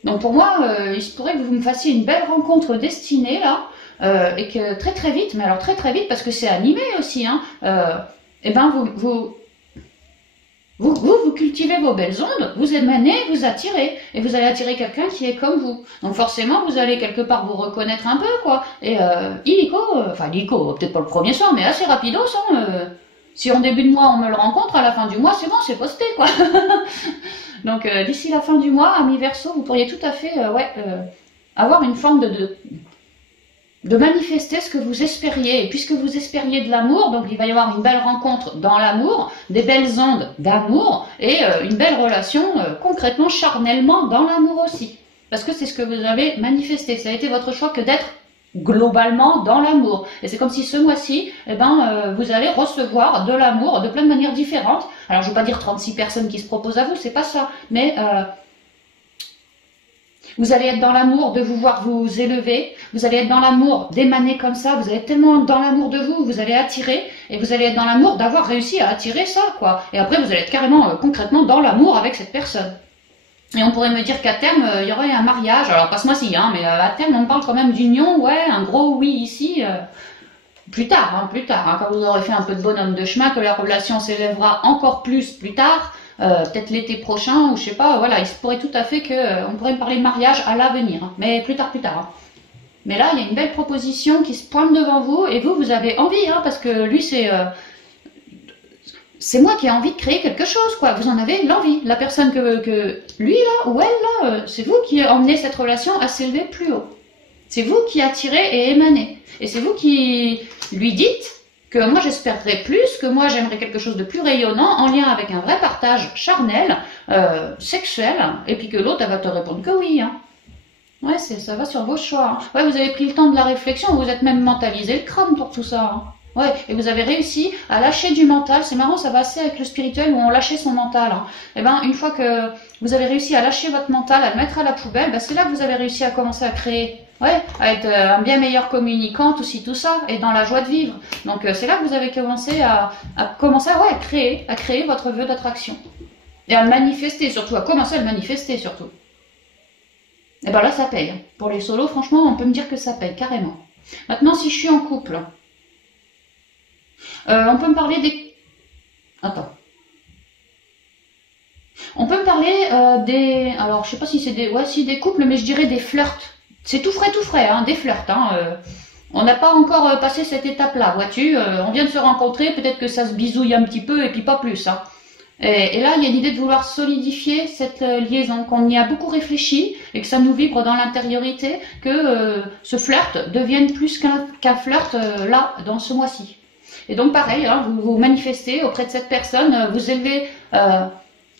Donc pour moi, il se pourrait que vous me fassiez une belle rencontre destinée, là, et que très vite, mais alors très vite, parce que c'est animé aussi, hein, vous cultivez vos belles ondes, vous émanez, vous attirez, et vous allez attirer quelqu'un qui est comme vous. Donc forcément, vous allez quelque part vous reconnaître un peu, quoi. Et illico, peut-être pas le premier soir, mais assez rapidos, hein, si en début de mois on me le rencontre, à la fin du mois, c'est bon, c'est posté, quoi. Donc d'ici la fin du mois, ami Verseau, vous pourriez tout à fait avoir une forme de manifester ce que vous espériez. Et puisque vous espériez de l'amour, donc il va y avoir une belle rencontre dans l'amour, des belles ondes d'amour et une belle relation concrètement, charnellement dans l'amour aussi. Parce que c'est ce que vous avez manifesté. Ça a été votre choix que d'être globalement dans l'amour. Et c'est comme si ce mois-ci, vous allez recevoir de l'amour de plein de manières différentes. Alors je ne veux pas dire 36 personnes qui se proposent à vous, c'est pas ça. Mais... vous allez être dans l'amour de vous voir vous élever, vous allez être dans l'amour d'émaner comme ça, vous allez être tellement dans l'amour de vous, vous allez attirer, et vous allez être dans l'amour d'avoir réussi à attirer ça, quoi. Et après, vous allez être carrément, concrètement, dans l'amour avec cette personne. Et on pourrait me dire qu'à terme, il y aurait un mariage, alors pas ce mois-ci, hein, mais à terme, on parle quand même d'union, ouais, un gros oui ici, plus tard, quand vous aurez fait un peu de bonhomme de chemin, que la relation s'élèvera encore plus tard, peut-être l'été prochain, ou je sais pas, voilà, il se pourrait tout à fait qu'on pourrait me parler de mariage à l'avenir, hein, mais plus tard. Hein. Mais là, il y a une belle proposition qui se pointe devant vous, et vous avez envie, hein, parce que lui, c'est moi qui ai envie de créer quelque chose, quoi. Vous en avez l'envie. La personne que lui, là, ou elle, là, c'est vous qui emmenez cette relation à s'élever plus haut. C'est vous qui attirez et émanez. Et c'est vous qui lui dites que moi j'espérerais plus, que moi j'aimerais quelque chose de plus rayonnant, en lien avec un vrai partage charnel, sexuel, et puis que l'autre elle va te répondre que oui. Hein. Ouais, ça va sur vos choix. Hein. Ouais, vous avez pris le temps de la réflexion, vous êtes même mentalisé le crâne pour tout ça. Hein. Ouais, et vous avez réussi à lâcher du mental. C'est marrant, ça va assez avec le spirituel où on lâchait son mental. Hein. Et ben, une fois que vous avez réussi à lâcher votre mental, à le mettre à la poubelle, ben, c'est là que vous avez réussi à commencer à créer. Ouais, à être un bien meilleur communicant, tout ci, tout ça, et dans la joie de vivre. Donc c'est là que vous avez commencé à créer votre vœu d'attraction. Et à le manifester, surtout, à commencer à le manifester, surtout. Et ben là, ça paye. Pour les solos, franchement, on peut me dire que ça paye, carrément. Maintenant, si je suis en couple, on peut me parler des... Attends. On peut me parler des... Alors, je sais pas si c'est des... Ouais, si des couples, mais je dirais des flirts. C'est tout frais, hein, des flirts. Hein, on n'a pas encore passé cette étape-là, vois-tu. On vient de se rencontrer, peut-être que ça se bisouille un petit peu, et puis pas plus. Hein. Et là, il y a l'idée de vouloir solidifier cette liaison, qu'on y a beaucoup réfléchi, et que ça nous vibre dans l'intériorité, que ce flirt devienne plus qu'un flirt là, dans ce mois-ci. Et donc pareil, hein, vous manifestez auprès de cette personne, vous élevez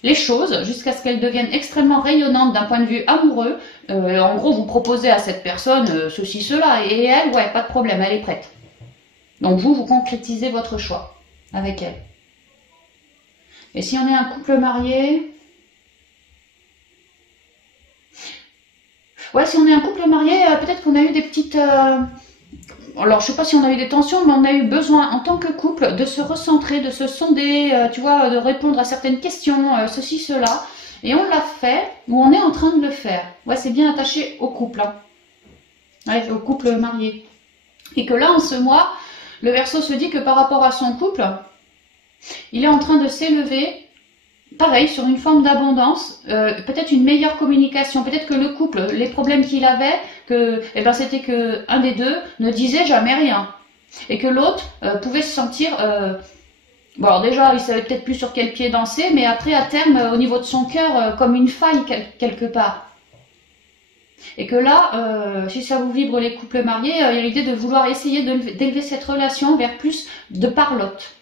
les choses jusqu'à ce qu'elles deviennent extrêmement rayonnantes d'un point de vue amoureux. En gros, vous proposez à cette personne ceci, cela, et elle, ouais, pas de problème, elle est prête. Donc vous concrétisez votre choix avec elle. Et si on est un couple marié... Ouais, si on est un couple marié, peut-être qu'on a eu des petites... Alors, je sais pas si on a eu des tensions, mais on a eu besoin, en tant que couple, de se recentrer, de se sonder, tu vois, de répondre à certaines questions, ceci, cela. Et on l'a fait, ou on est en train de le faire. Ouais, c'est bien attaché au couple. Hein. Ouais, au couple marié. Et que là, en ce mois, le Verseau se dit que par rapport à son couple, il est en train de s'élever, pareil, sur une forme d'abondance, peut-être une meilleure communication, peut-être que le couple, les problèmes qu'il avait, c'était que un des deux ne disait jamais rien. Et que l'autre pouvait se sentir... bon, alors déjà, il savait peut-être plus sur quel pied danser, mais après, à terme, au niveau de son cœur, comme une faille quelque part. Et que là, si ça vous vibre les couples mariés, il y a l'idée de vouloir essayer d'élever cette relation vers plus de parlotte.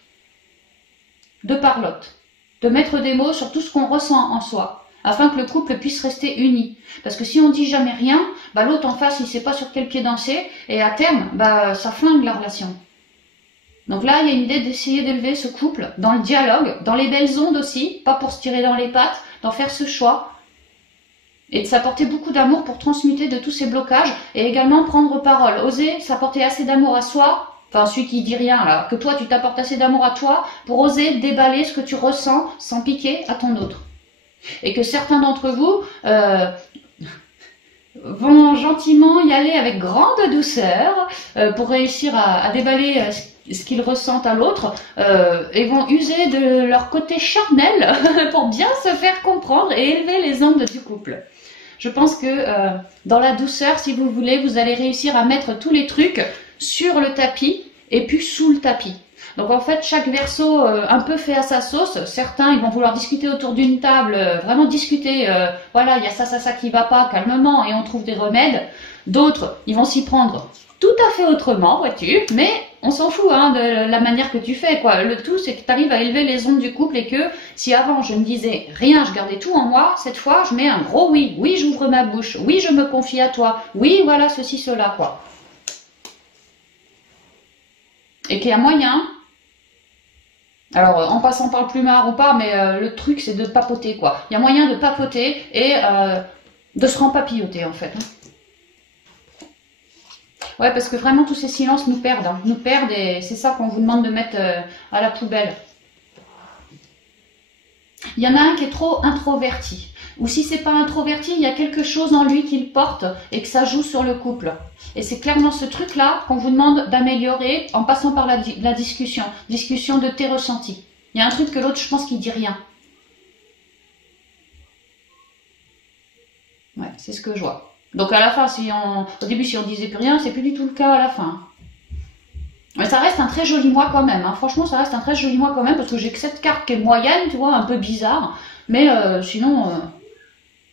De mettre des mots sur tout ce qu'on ressent en soi, afin que le couple puisse rester uni. Parce que si on dit jamais rien, bah l'autre en face, il sait pas sur quel pied danser, et à terme, bah ça flingue la relation. Donc là, il y a une idée d'essayer d'élever ce couple dans le dialogue, dans les belles ondes aussi, pas pour se tirer dans les pattes, d'en faire ce choix, et de s'apporter beaucoup d'amour pour transmuter de tous ces blocages, et également prendre parole, oser s'apporter assez d'amour à soi, enfin celui qui dit rien là, que toi tu t'apportes assez d'amour à toi pour oser déballer ce que tu ressens sans piquer à ton autre. Et que certains d'entre vous vont gentiment y aller avec grande douceur pour réussir à déballer ce qu'ils ressentent à l'autre et vont user de leur côté charnel pour bien se faire comprendre et élever les ondes du couple. Je pense que dans la douceur, si vous voulez, vous allez réussir à mettre tous les trucs sur le tapis et puis sous le tapis. Donc en fait, chaque Verseau un peu fait à sa sauce. Certains, ils vont vouloir discuter autour d'une table, vraiment discuter, voilà, il y a ça qui va pas, calmement, et on trouve des remèdes. D'autres, ils vont s'y prendre tout à fait autrement, vois-tu, mais on s'en fout hein, de la manière que tu fais, quoi. Le tout, c'est que tu arrives à élever les ondes du couple et que si avant je ne disais rien, je gardais tout en moi, cette fois, je mets un gros oui. Oui, j'ouvre ma bouche. Oui, je me confie à toi. Oui, voilà, ceci, cela, quoi. Et qu'il y a moyen, alors en passant par le plumard ou pas, mais le truc c'est de papoter quoi. Il y a moyen de papoter et de se rempapilloter en fait. Ouais, parce que vraiment tous ces silences nous perdent. Hein. Nous perdent et c'est ça qu'on vous demande de mettre à la poubelle. Il y en a un qui est trop introverti. Ou si c'est pas introverti, il y a quelque chose en lui qu'il porte et que ça joue sur le couple. Et c'est clairement ce truc-là qu'on vous demande d'améliorer en passant par la discussion. Discussion de tes ressentis. Il y a un truc que l'autre, je pense qu'il dit rien. Ouais, c'est ce que je vois. Donc à la fin, au début, si on disait plus rien, c'est plus du tout le cas à la fin. Mais ça reste un très joli mois quand même. Hein. Franchement, ça reste un très joli mois quand même parce que j'ai que cette carte qui est moyenne, tu vois, un peu bizarre. Mais sinon...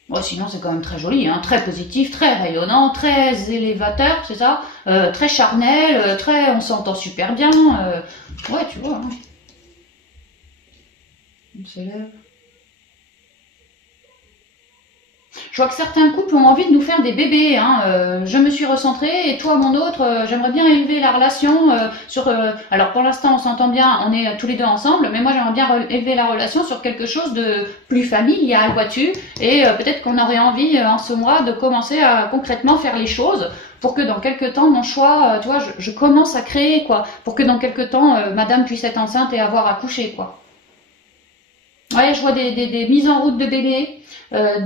Ouais, sinon c'est quand même très joli, hein, très positif, très rayonnant, très élévateur, c'est ça, très charnel, très, on s'entend super bien, ouais tu vois. Hein. On s'élève. Je vois que certains couples ont envie de nous faire des bébés. Hein. Je me suis recentrée et toi, mon autre, j'aimerais bien élever la relation sur... alors pour l'instant, on s'entend bien, on est tous les deux ensemble, mais moi j'aimerais bien élever la relation sur quelque chose de plus familial, vois-tu. Et peut-être qu'on aurait envie en ce mois de commencer à concrètement faire les choses pour que dans quelques temps, mon choix, tu vois, je commence à créer, quoi. Pour que dans quelques temps, madame puisse être enceinte et avoir accouché, quoi. Ouais, je vois des mises en route de bébés,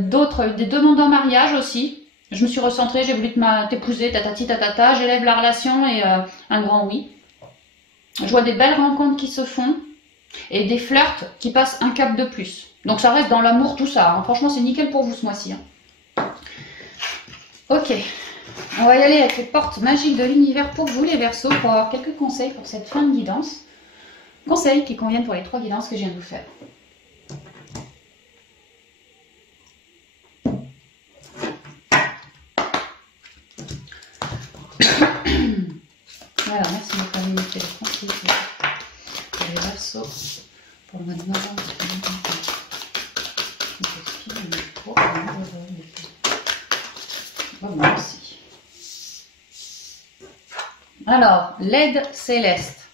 d'autres, des demandes en mariage aussi. Je me suis recentrée, j'ai voulu t'épouser, tatati tatata, j'élève la relation et un grand oui. Je vois des belles rencontres qui se font et des flirts qui passent un cap de plus. Donc ça reste dans l'amour tout ça, hein. Franchement c'est nickel pour vous ce mois-ci. Hein. Ok, on va y aller avec les portes magiques de l'univers pour vous les Verseaux, pour avoir quelques conseils pour cette fin de guidance. Conseils qui conviennent pour les 3 guidances que je viens de vous faire. Voilà, merci de communiquer les conseils pour les Verseaux pour le mois de novembre. Merci. Alors, l'aide céleste.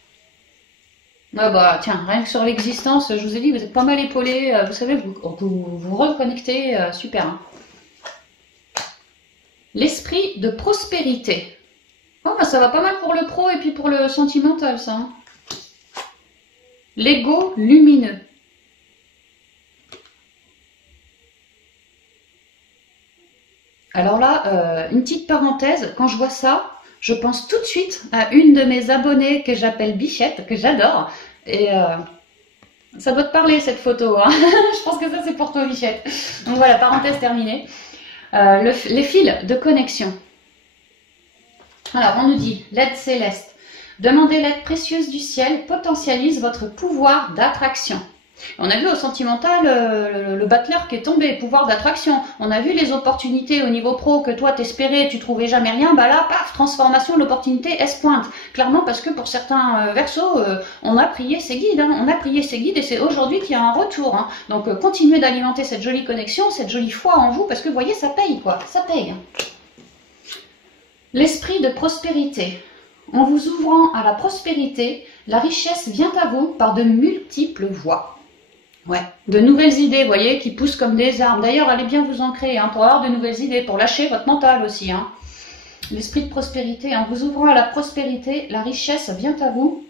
Ah bah tiens, rien que sur l'existence, je vous ai dit, vous êtes pas mal épaulés, vous savez, vous reconnectez, super. Hein. L'esprit de prospérité. Oh, bah ça va pas mal pour le pro et puis pour le sentimental, ça. Hein. L'ego lumineux. Alors là, une petite parenthèse, quand je vois ça, je pense tout de suite à une de mes abonnées que j'appelle Bichette, que j'adore. Et ça doit te parler cette photo. Hein. Je pense que ça c'est pour toi Bichette. Donc voilà, parenthèse terminée. Les fils de connexion. Alors on nous dit, l'aide céleste. Demandez l'aide précieuse du ciel, potentialise votre pouvoir d'attraction. On a vu au sentimental le battleur qui est tombé, pouvoir d'attraction. On a vu les opportunités au niveau pro que toi t'espérais, tu trouvais jamais rien. Bah là, paf, transformation, l'opportunité, elle se pointe. Clairement parce que pour certains Verseaux, on a prié ses guides. Hein, on a prié ses guides et c'est aujourd'hui qu'il y a un retour. Hein. Donc continuez d'alimenter cette jolie connexion, cette jolie foi en vous parce que vous voyez, ça paye quoi, ça paye. L'esprit de prospérité. En vous ouvrant à la prospérité, la richesse vient à vous par de multiples voies. Ouais, de nouvelles idées, vous voyez, qui poussent comme des arbres. D'ailleurs, allez bien vous ancrer hein, pour avoir de nouvelles idées, pour lâcher votre mental aussi. Hein. L'esprit de prospérité, en vous ouvrant à la prospérité, la richesse vient à vous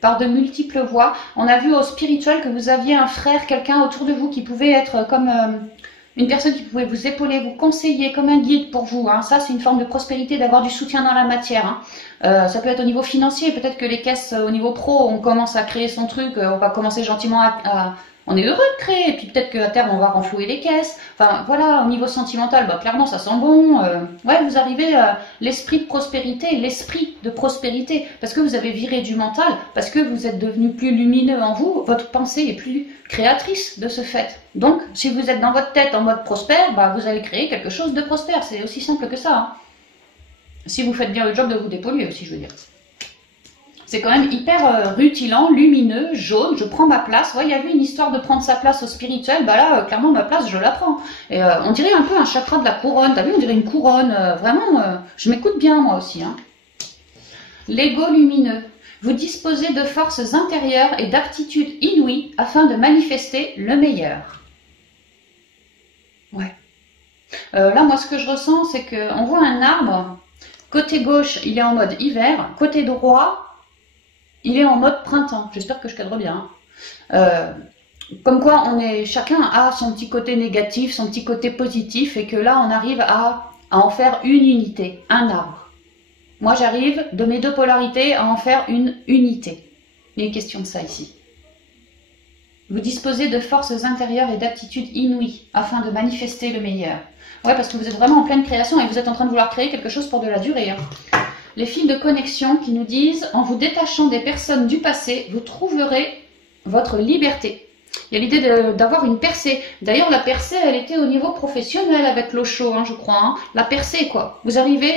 par de multiples voies. On a vu au spirituel que vous aviez un frère, quelqu'un autour de vous qui pouvait être comme une personne qui pouvait vous épauler, vous conseiller, comme un guide pour vous. Hein. Ça, c'est une forme de prospérité, d'avoir du soutien dans la matière. Hein. Ça peut être au niveau financier, peut-être que les caisses au niveau pro, on commence à créer son truc, on va commencer gentiment on est heureux de créer, et puis peut-être qu'à terme on va renflouer les caisses. Enfin voilà, au niveau sentimental, bah, clairement ça sent bon. Ouais, vous arrivez à l'esprit de prospérité, parce que vous avez viré du mental, parce que vous êtes devenu plus lumineux en vous, votre pensée est plus créatrice de ce fait. Donc, si vous êtes dans votre tête en mode prospère, bah, vous allez créer quelque chose de prospère, c'est aussi simple que ça. Hein. Si vous faites bien le job de vous dépolluer aussi, je veux dire. C'est quand même hyper rutilant, lumineux, jaune, je prends ma place. Ouais, il y avait une histoire de prendre sa place au spirituel, bah là, clairement, ma place, je la prends. Et on dirait un peu un chakra de la couronne, t'as vu, on dirait une couronne. Vraiment, je m'écoute bien, moi aussi. Hein. L'ego lumineux. Vous disposez de forces intérieures et d'aptitudes inouïes afin de manifester le meilleur. Ouais. Là, moi, ce que je ressens, c'est qu'on voit un arbre. Côté gauche, il est en mode hiver. Côté droit, il est en mode printemps. J'espère que je cadre bien. Comme quoi, chacun a son petit côté négatif, son petit côté positif, et que là, on arrive à en faire une unité, un arbre. Moi, j'arrive de mes deux polarités à en faire une unité. Il y a une question de ça ici. Vous disposez de forces intérieures et d'aptitudes inouïes afin de manifester le meilleur. Ouais, parce que vous êtes vraiment en pleine création et vous êtes en train de vouloir créer quelque chose pour de la durée. Hein. Les fils de connexion qui nous disent, en vous détachant des personnes du passé, vous trouverez votre liberté. Il y a l'idée d'avoir une percée. D'ailleurs, la percée, elle était au niveau professionnel avec l'eau chaude, hein, je crois. Hein. La percée, quoi. Vous arrivez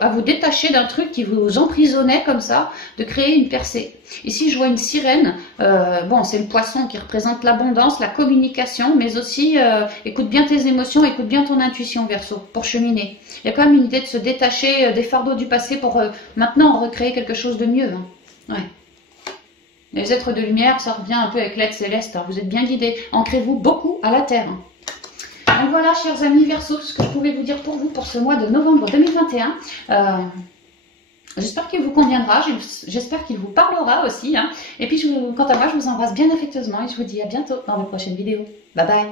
à vous détacher d'un truc qui vous emprisonnait comme ça, de créer une percée. Ici, je vois une sirène. Bon, c'est le poisson qui représente l'abondance, la communication, mais aussi écoute bien tes émotions, écoute bien ton intuition, Verseau, pour cheminer. Il y a quand même une idée de se détacher des fardeaux du passé pour maintenant recréer quelque chose de mieux. Hein. Ouais. Les êtres de lumière, ça revient un peu avec l'aide céleste. Hein. Vous êtes bien guidés. Ancrez-vous beaucoup à la Terre. Donc voilà, chers amis Verseau, ce que je pouvais vous dire pour vous pour ce mois de novembre 2021. J'espère qu'il vous conviendra. J'espère qu'il vous parlera aussi. Hein. Et puis, quant à moi, je vous embrasse bien affectueusement et je vous dis à bientôt dans de prochaines vidéos. Bye bye.